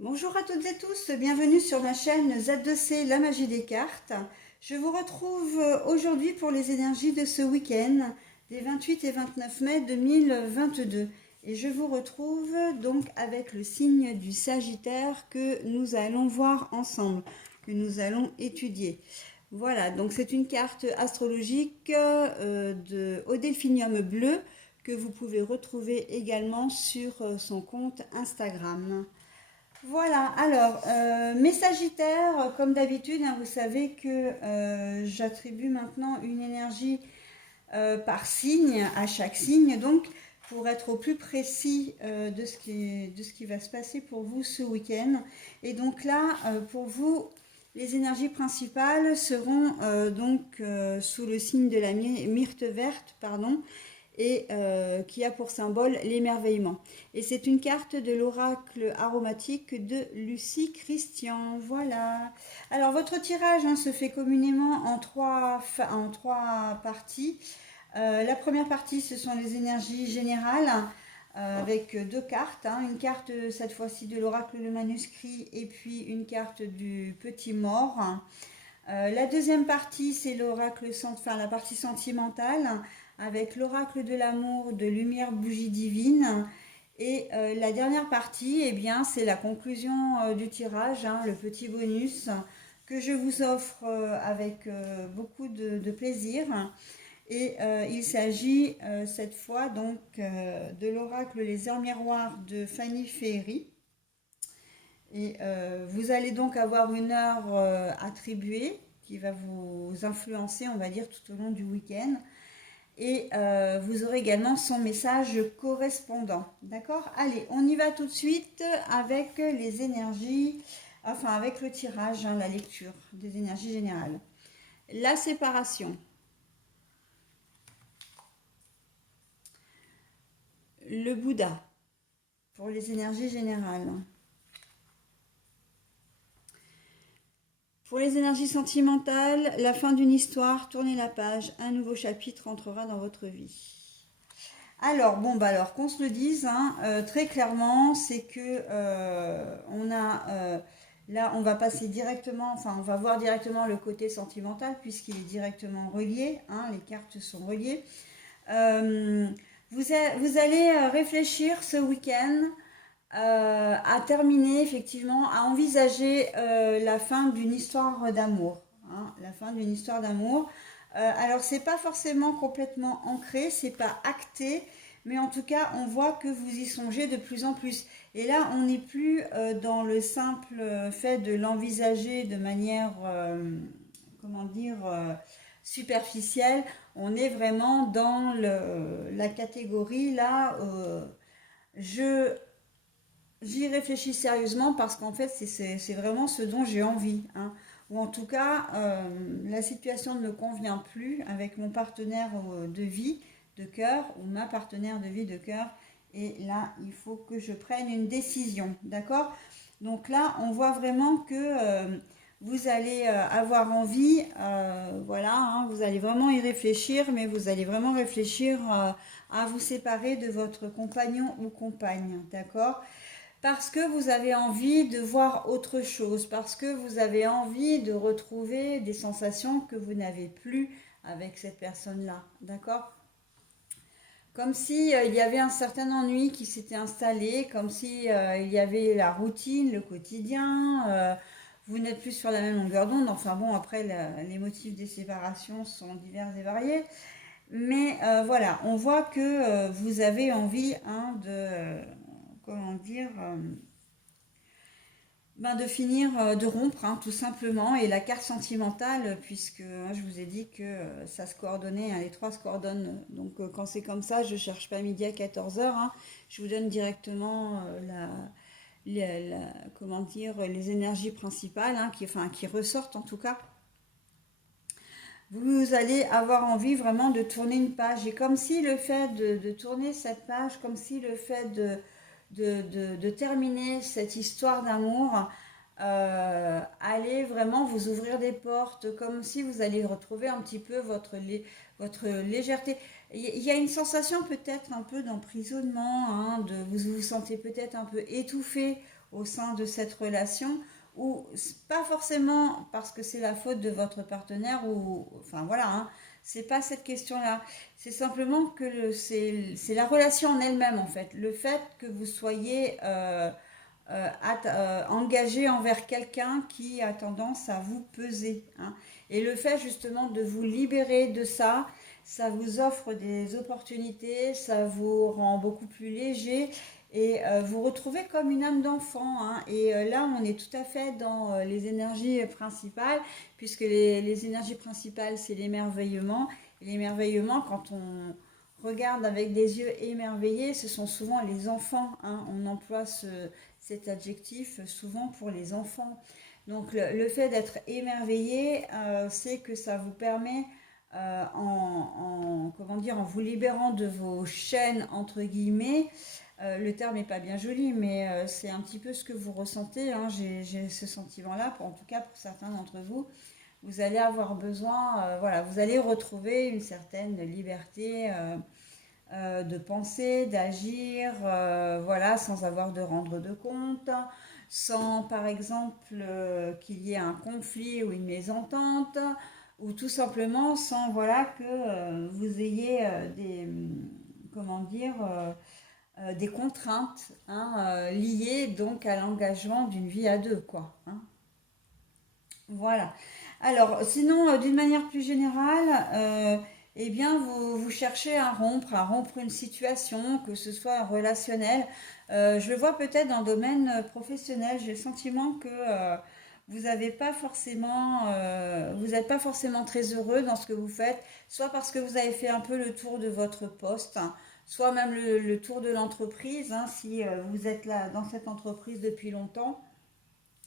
Bonjour à toutes et tous, bienvenue sur ma chaîne Z2C, la magie des cartes. Je vous retrouve aujourd'hui pour les énergies de ce week-end des 28 et 29 mai 2022. Et je vous retrouve donc avec le signe du Sagittaire que nous allons voir ensemble, que nous allons étudier. Voilà, donc c'est une carte astrologique au delphinium bleu que vous pouvez retrouver également sur son compte Instagram. Voilà, alors, mes Sagittaires, comme d'habitude, hein, vous savez que j'attribue maintenant une énergie par signe à chaque signe, donc pour être au plus précis de ce qui va se passer pour vous ce week-end. Et donc là, pour vous, les énergies principales seront sous le signe de la myrte verte, pardon, et qui a pour symbole l'émerveillement. Et c'est une carte de l'oracle aromatique de Lucie Christian. Voilà. Alors votre tirage se fait communément en trois parties. La première partie, ce sont les énergies générales avec deux cartes. Une carte cette fois-ci de l'oracle le manuscrit et puis une carte du petit mort. La deuxième partie, c'est la partie sentimentale, avec l'oracle de l'amour de Lumière Bougie Divine. Et la dernière partie, eh bien, c'est la conclusion du tirage, le petit bonus que je vous offre avec beaucoup de plaisir. Et il s'agit cette fois donc de l'oracle Les Heures Miroirs de Fanny Ferry. Et vous allez donc avoir une heure attribuée qui va vous influencer, on va dire, tout au long du week-end. Et vous aurez également son message correspondant. D'accord? Allez, on y va tout de suite avec les énergies, enfin avec le tirage, la lecture des énergies générales. La séparation. Le Bouddha pour les énergies générales. Pour les énergies sentimentales, la fin d'une histoire, tournez la page, un nouveau chapitre entrera dans votre vie. Alors, alors qu'on se le dise, très clairement, c'est que là, on va passer directement, enfin, on va voir directement le côté sentimental puisqu'il est directement relié, les cartes sont reliées. Euh, vous allez réfléchir ce week-end à terminer, effectivement, à envisager la fin d'une histoire d'amour. La fin d'une histoire d'amour. Alors, c'est pas forcément complètement ancré, c'est pas acté, mais en tout cas, on voit que vous y songez de plus en plus. Et là, on n'est plus dans le simple fait de l'envisager de manière, comment dire, superficielle. On est vraiment dans la catégorie là. Je J'y réfléchis sérieusement parce qu'en fait, c'est vraiment ce dont j'ai envie. Ou en tout cas, la situation ne me convient plus avec mon partenaire de vie de cœur ou ma partenaire de vie de cœur. Et là, il faut que je prenne une décision. D'accord? Donc là, on voit vraiment que vous allez avoir envie, voilà, vous allez vraiment y réfléchir, mais vous allez vraiment réfléchir à vous séparer de votre compagnon ou compagne. D'accord? Parce que vous avez envie de voir autre chose, parce que vous avez envie de retrouver des sensations que vous n'avez plus avec cette personne-là, d'accord? Comme si il y avait un certain ennui qui s'était installé, comme si il y avait la routine, le quotidien, vous n'êtes plus sur la même longueur d'onde. Enfin bon, après les motifs des séparations sont divers et variés, mais voilà, on voit que vous avez envie comment dire, de finir, de rompre, tout simplement. Et la carte sentimentale, puisque je vous ai dit que ça se coordonnait, les trois se coordonnent. Donc quand c'est comme ça, je ne cherche pas midi à 14h. Je vous donne directement comment dire, les énergies principales, qui ressortent en tout cas. Vous allez avoir envie vraiment de tourner une page. Et comme si le fait de tourner cette page, comme si le fait de terminer cette histoire d'amour allait vraiment vous ouvrir des portes, comme si vous alliez retrouver un petit peu votre légèreté. il y a une sensation peut-être un peu d'emprisonnement, hein, vous vous sentez peut-être un peu étouffé au sein de cette relation, ou pas forcément parce que c'est la faute de votre partenaire, ou enfin voilà, hein, c'est pas cette question-là. C'est simplement que c'est la relation en elle-même en fait. Le fait que vous soyez engagé envers quelqu'un qui a tendance à vous peser, hein. Et le fait justement de vous libérer de ça, ça vous offre des opportunités, ça vous rend beaucoup plus léger et vous retrouvez comme une âme d'enfant, hein. Et là, on est tout à fait dans les énergies principales, puisque les énergies principales, c'est l'émerveillement. Et l'émerveillement, quand on regarde avec des yeux émerveillés, ce sont souvent les enfants, hein. On emploie cet adjectif souvent pour les enfants. Donc le fait d'être émerveillé, c'est que ça vous permet, comment dire, en vous libérant de vos chaînes, entre guillemets, le terme n'est pas bien joli, mais c'est un petit peu ce que vous ressentez, hein. J'ai ce sentiment-là, en tout cas pour certains d'entre vous. Vous allez avoir besoin, voilà, vous allez retrouver une certaine liberté de penser, d'agir, voilà, sans avoir de rendre de compte, sans par exemple qu'il y ait un conflit ou une mésentente, ou tout simplement sans voilà que vous ayez comment dire, des contraintes, hein, liées donc à l'engagement d'une vie à deux, quoi, hein. Voilà. Alors, sinon, d'une manière plus générale, eh bien, vous cherchez à rompre une situation, que ce soit relationnel. Je le vois peut-être dans le domaine professionnel. J'ai le sentiment que vous n'avez pas forcément, vous n'êtes pas forcément très heureux dans ce que vous faites, soit parce que vous avez fait un peu le tour de votre poste, hein, soit même le tour de l'entreprise, hein, si vous êtes là dans cette entreprise depuis longtemps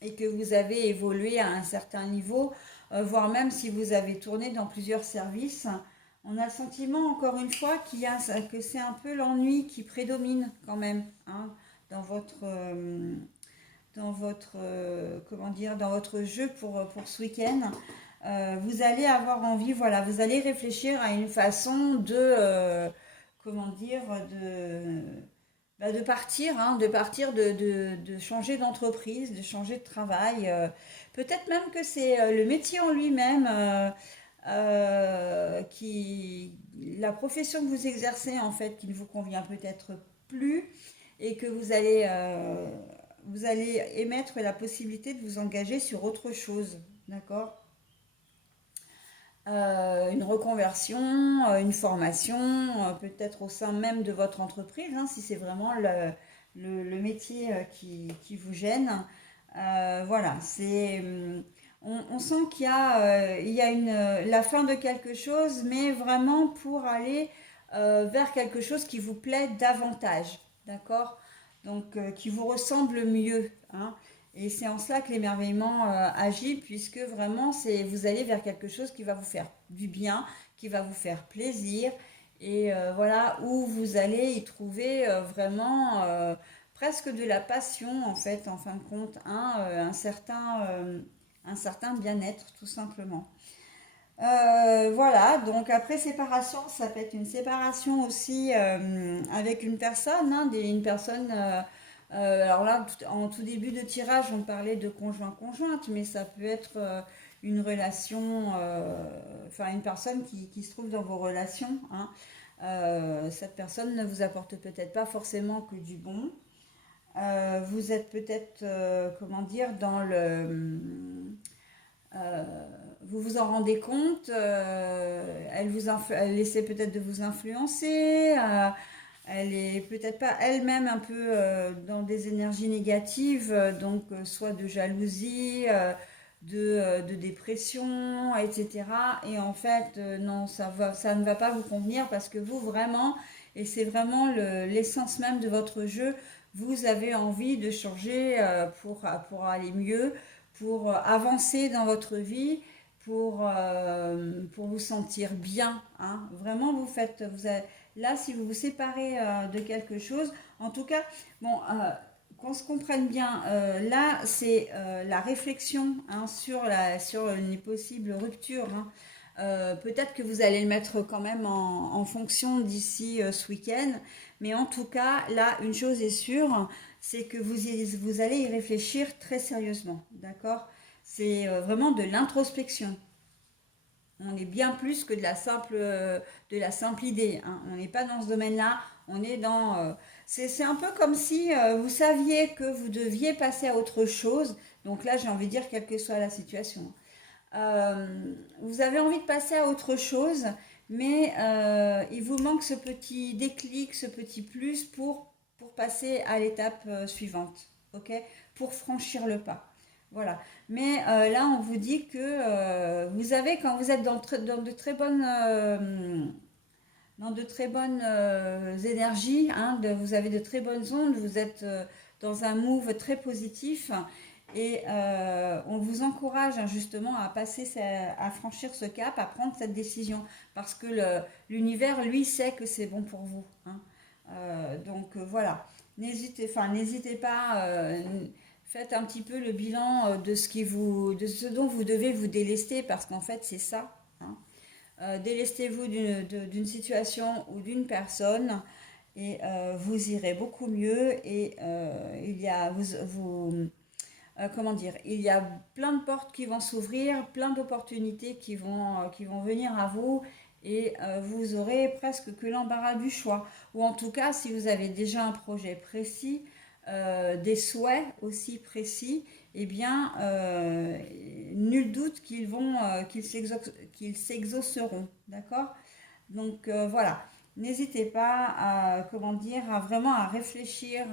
et que vous avez évolué à un certain niveau, voire même si vous avez tourné dans plusieurs services, on a le sentiment, encore une fois, que c'est un peu l'ennui qui prédomine quand même, hein, dans comment dire, dans votre jeu pour ce week-end. Vous allez avoir envie, voilà, vous allez réfléchir à une façon comment dire, de partir, hein, de changer d'entreprise, de changer de travail. Peut-être même que c'est le métier en lui-même, la profession que vous exercez en fait, qui ne vous convient peut-être plus, et que vous allez émettre la possibilité de vous engager sur autre chose, d'accord? Une reconversion, une formation, peut-être au sein même de votre entreprise, hein, si c'est vraiment le métier qui vous gêne. Voilà, on sent il y a la fin de quelque chose, mais vraiment pour aller vers quelque chose qui vous plaît davantage, d'accord? Donc, qui vous ressemble mieux, hein. Et c'est en cela que l'émerveillement agit, puisque vraiment, vous allez vers quelque chose qui va vous faire du bien, qui va vous faire plaisir, et voilà, où vous allez y trouver vraiment presque de la passion, en fait, en fin de compte, hein, un certain bien-être, tout simplement. Voilà, donc après séparation, ça peut être une séparation aussi avec une personne, hein, une personne. Alors là, en tout début de tirage, on parlait de conjoint-conjointe, mais ça peut être une relation, enfin une personne qui se trouve dans vos relations, hein. Cette personne ne vous apporte peut-être pas forcément que du bon. Vous êtes peut-être, comment dire, euh, vous vous en rendez compte, elle essaie peut-être de vous influencer, elle est peut-être pas elle-même un peu dans des énergies négatives, donc soit de jalousie, de dépression, etc. Et en fait, non, ça ne va pas vous convenir parce que vous vraiment, et c'est vraiment l'essence même de votre jeu, vous avez envie de changer pour aller mieux, pour avancer dans votre vie, pour vous sentir bien, hein. Vraiment, là, si vous vous séparez de quelque chose, en tout cas, bon, qu'on se comprenne bien, là, c'est la réflexion, hein, sur une possible rupture, hein. Peut-être que vous allez le mettre quand même en fonction d'ici ce week-end. Mais en tout cas, là, une chose est sûre, c'est que vous allez y réfléchir très sérieusement. D'accord? C'est vraiment de l'introspection. On est bien plus que de la simple idée, hein. On n'est pas dans ce domaine-là. On est dans. C'est un peu comme si vous saviez que vous deviez passer à autre chose. Donc là, j'ai envie de dire, quelle que soit la situation. Vous avez envie de passer à autre chose, mais il vous manque ce petit déclic, ce petit plus pour passer à l'étape suivante, ok? Pour franchir le pas. Voilà. Mais là, on vous dit que vous avez, quand vous êtes dans de très bonnes énergies, hein, vous avez de très bonnes ondes, vous êtes dans un move très positif et on vous encourage, hein, justement à à franchir ce cap, à prendre cette décision parce que l'univers, lui, sait que c'est bon pour vous, hein. Voilà, n'hésitez pas, faites un petit peu le bilan de ce dont vous devez vous délester parce qu'en fait c'est ça, hein. Délestez-vous d'une situation ou d'une personne et vous irez beaucoup mieux et il y a comment dire, il y a plein de portes qui vont s'ouvrir, plein d'opportunités qui vont venir à vous et vous aurez presque que l'embarras du choix. Ou en tout cas, si vous avez déjà un projet précis, des souhaits aussi précis, eh bien, nul doute qu'ils s'exauceront, d'accord? Donc voilà, n'hésitez pas à, comment dire, à vraiment à réfléchir,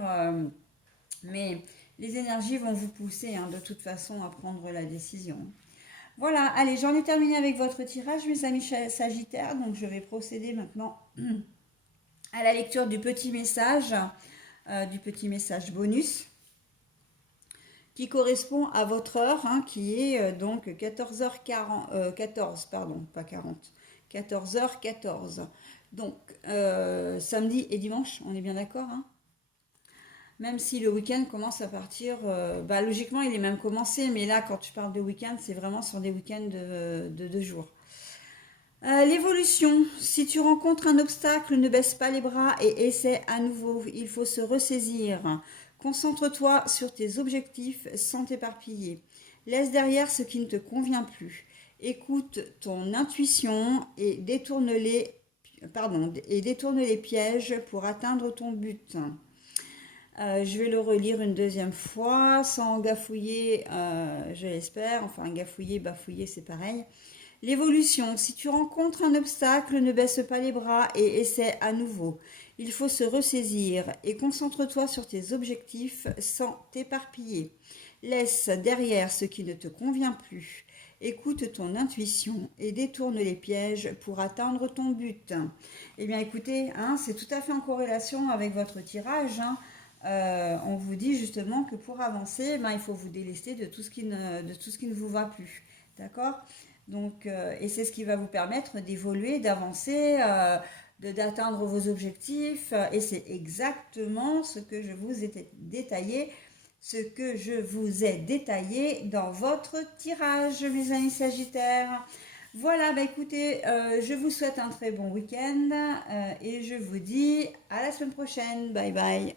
mais les énergies vont vous pousser, hein, de toute façon à prendre la décision. Voilà, allez, j'en ai terminé avec votre tirage, mes amis Sagittaires, donc je vais procéder maintenant à la lecture du petit message bonus qui correspond à votre heure, hein, qui est donc 14h40, 14, pardon, pas 40, 14h14. Donc, samedi et dimanche, on est bien d'accord, hein? Même si le week-end commence à partir, logiquement il est même commencé, mais là quand tu parles de week-end, c'est vraiment sur des week-ends de 2 jours. L'évolution. Si tu rencontres un obstacle, ne baisse pas les bras et essaie à nouveau. Il faut se ressaisir. Concentre-toi sur tes objectifs sans t'éparpiller. Laisse derrière ce qui ne te convient plus. Écoute ton intuition et détourne les pièges pour atteindre ton but. Je vais le relire une deuxième fois sans gafouiller, je l'espère. Enfin, gafouiller, bafouiller, c'est pareil. L'évolution. Si tu rencontres un obstacle, ne baisse pas les bras et essaie à nouveau. Il faut se ressaisir et concentre-toi sur tes objectifs sans t'éparpiller. Laisse derrière ce qui ne te convient plus. Écoute ton intuition et détourne les pièges pour atteindre ton but. Eh bien écoutez, hein, c'est tout à fait en corrélation avec votre tirage, hein. On vous dit justement que pour avancer, il faut vous délester de tout ce qui ne vous va plus. D'accord? Donc, et c'est ce qui va vous permettre d'évoluer, d'avancer, d'atteindre vos objectifs. Et c'est exactement ce que je vous ai détaillé dans votre tirage, mes amis Sagittaires. Voilà, écoutez, je vous souhaite un très bon week-end et je vous dis à la semaine prochaine. Bye bye.